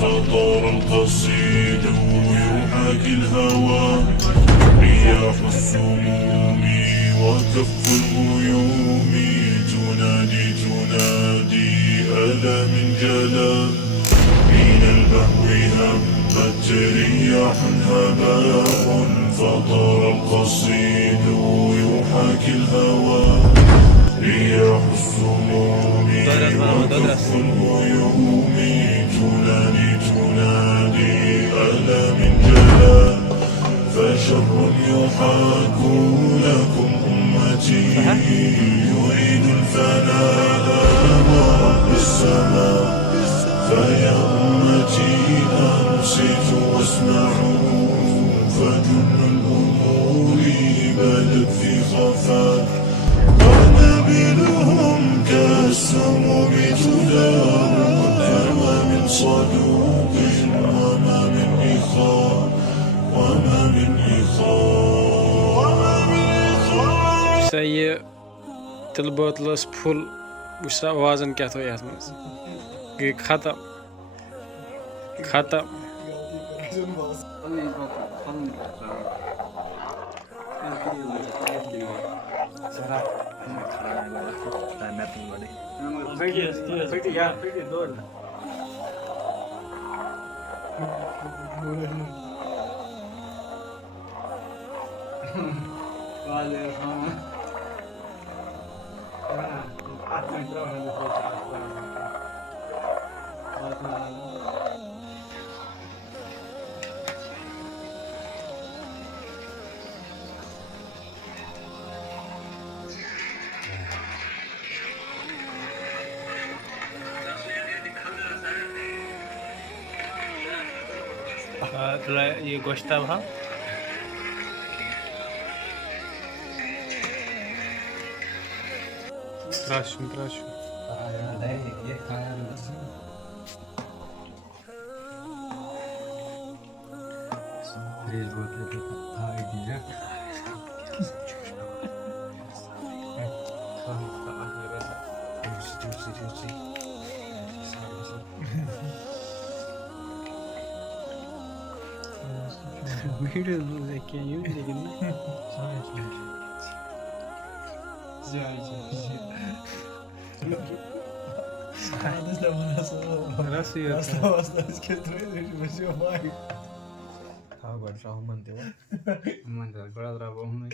فطار القصيد يحاكي الهوى، رياح السموم وكف الغيوم تنادي ألا من جلال، من البحر همت رياح هباء، فطار القصيد يحاكي الهوى، رياح السموم وكف الغيوم تنادي ألا من جلال، فشر يحاك لكم أمتي يريد الفناء ورب السماء، فيا أمتي أنصت واسمعوا، فجن الأمور بدت في خفاء، ونبلهم كالسموم تدار، فما من صدوق وما من إخاء، وما من إخاء. سي تلبوت لسبول وش وازن क्या तो यार खत्म खत्म ये गोश्ता भाव Страшно. वीडियो देखिए यूं लेकिन म्हणतात गळात राबवून